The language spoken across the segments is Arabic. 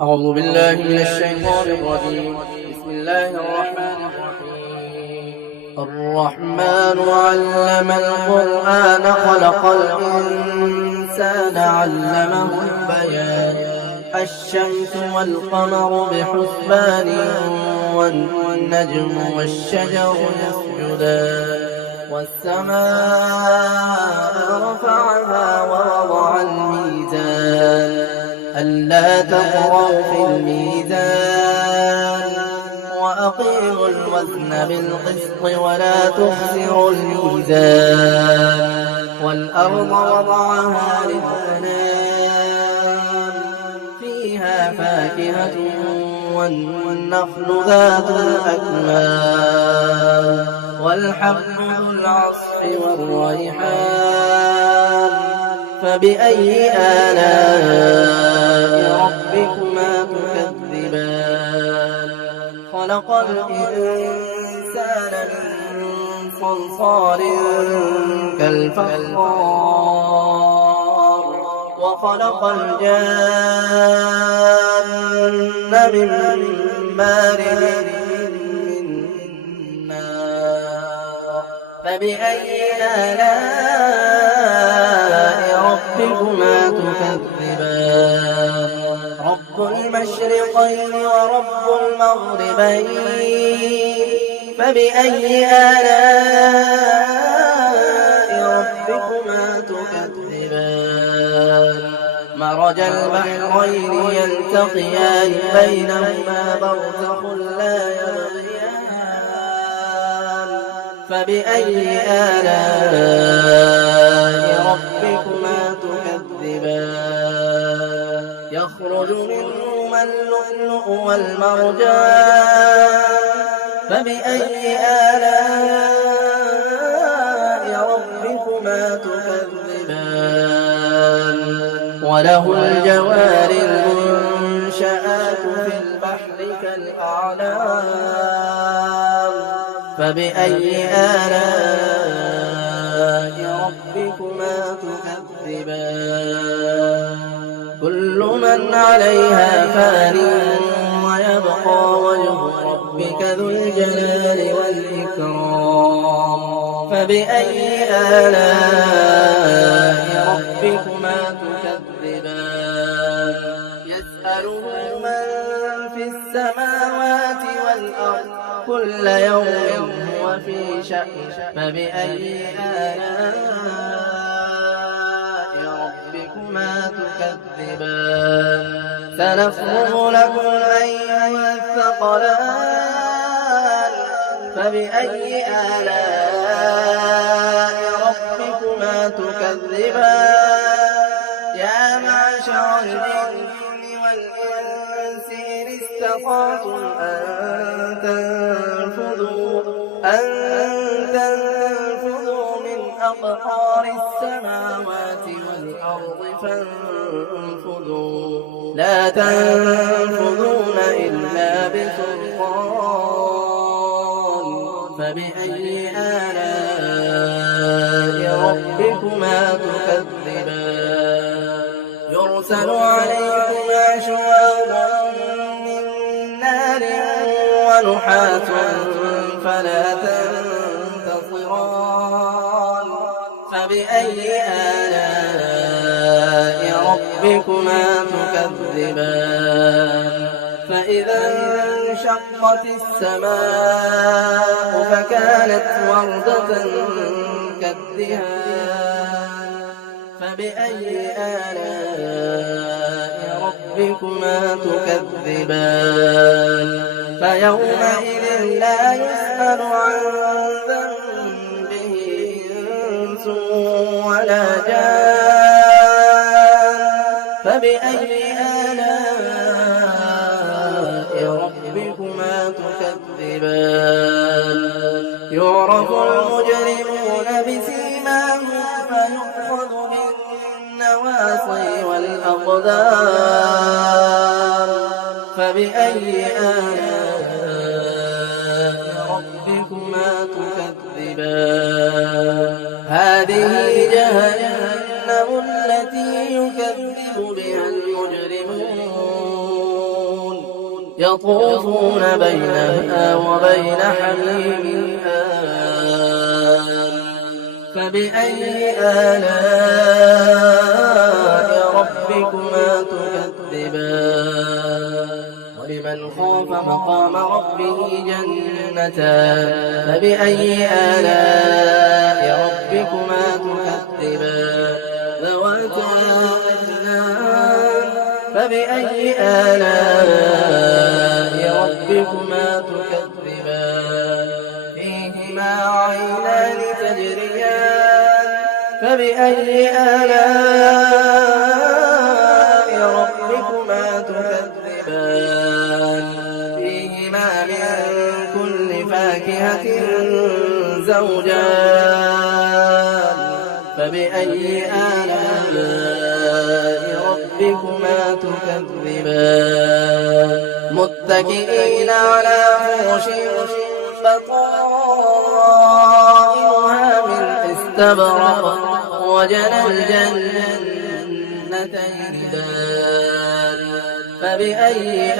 أعوذ بالله من الشيطان الرجيم. بسم الله الرحمن الرحيم. الرحمن علم القرآن خلق الإنسان علمه البيان. الشمس والقمر بحسبان والنجم والشجر يسجدان والسماء رفعها ووضع الميزان ألا تطغوا في الميزان وأقيموا الوزن بالقسط ولا تخسروا الميزان والأرض وضعها للأنام فيها فاكهة والنخل ذات الأكمام والحب ذو العصف والريحان فبأي آلاء ربكما تكذبان خلق الإنسان من صلصال كالفخار وخلق الجان من مارج من نار فبأي آلاء ربكما تكذبان رب المشرقين ورب المغربين فبأي آلاء ربكما تكذبان مرج البحرين يلتقيان بينهما برزخ لا يبغيان فبأي آلاء ربكما تكذبان يخرج منهما اللؤلؤ والمرجان فبأي آلاء ربكما تكذبان وله الجوار المنشآت في البحر كالأعلام فبأي آلاء ربكما تكذبان كل من عليها فان ويبقى وجه ربك ذو الجلال والإكرام فبأي آلاء ربكما تكذبان يسأله من في السماوات والأرض كل يوم هو في شأن فبأي آلاء ربكما تكذبان سنفرغ لكم أيها الثقلان فبأي آلاء ربكما تكذبان يا معشر الجن والإنس إن استطعتم أن تنفذوا من أقطار السماوات والأرض فانفذوا لا تنفذون إلا بسلطان فبأي آلاء ربكما تكذبان يرسل عليكم شواظ من نار ونحاس فلا تنتصران فبأي آلاء ربكما تكذبان فإذا انشقت السماء فكانت وردة كالدهان فبأي آلاء ربكما تكذبان فيومئذ لا يسأل عن ذنبه إنس ولا جان فبأي آلاء ربكما تكذبان يعرف المجرمون بسيماهم فيؤخذ بالنواصي والأقدام فبأي آلاء ربكما تكذبان هذه جهنم التي يكذب بها المجرمون يطوفون بينها وبين حميم آن فبأي آلاء ربكما تكذبان ولمن خاف مقام ربه جنتان فبأي آلاء ربكما تكذبان ذواتا أفنان فبأي آلاء ربكما تكذبان فيهما عينان تجريان فبأي آلاء ربكما تكذبان فيهما من كل فاكهة زوجان فبأي آلاء ربكما تكذبان متكئين على فرش بطائنها من استبرق وجنى الجنتين دان فبأي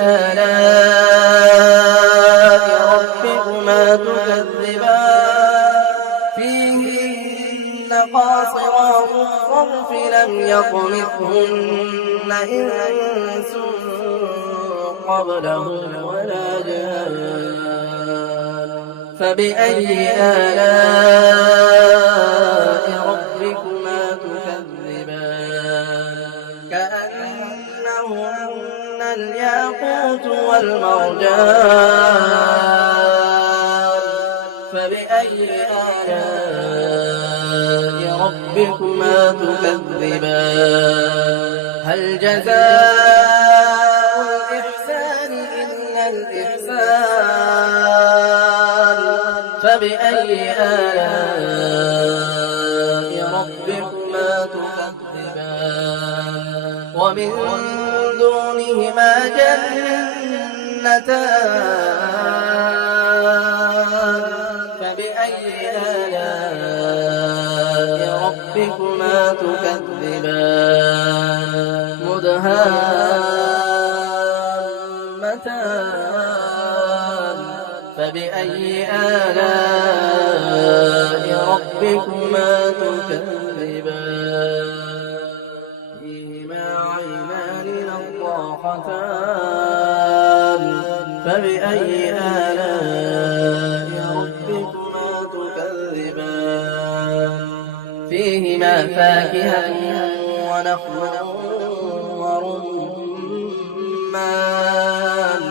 آلاء ربكما تكذبان فيهن قاصرات الطرف لم يطمثهن إنس قبلهم ولا جان فبأي آلاء ربكما تكذبان كأنهن الياقوت والمرجان فبأي آلاء ربكما تكذبان هل جزاء الإحسان إلا الإحسان فبأي آلاء ربكما تكذبان ومن دونهما جنتان فبأي آلاء ربكما تكذبان مدهامتان فبأي آلاء ربكما تكذبان فيهما عينان نضاختان فبأي آلاء ربكما تكذبان فيهما فاكهة ونخل ورمان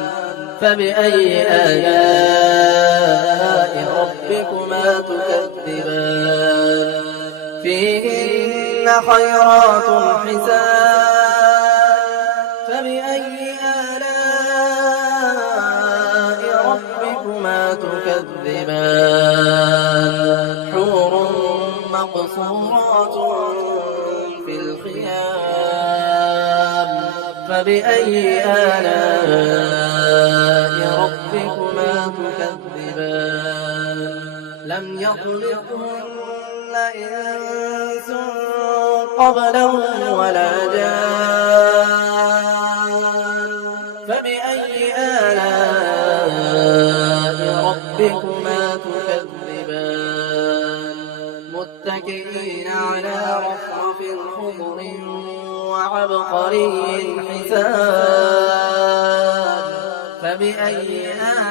فبأي آلاء ربكما تكذبان فيهن خيرات حسان فبأي آلاء ربكما تكذبان حور مقصورات في الخيام فبأي آلاء ربكما تكذبان لم يطمثهن إنس قبلهم ولا جان فبأي آلاء ربكما تكذبان متكئين على رفرف خضر وعبقري حسان فبأي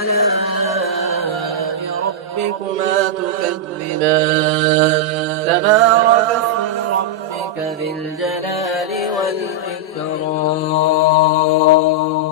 آلاء ربكما تكذبان تبارك اسم ربك ذي الجلال والإكرام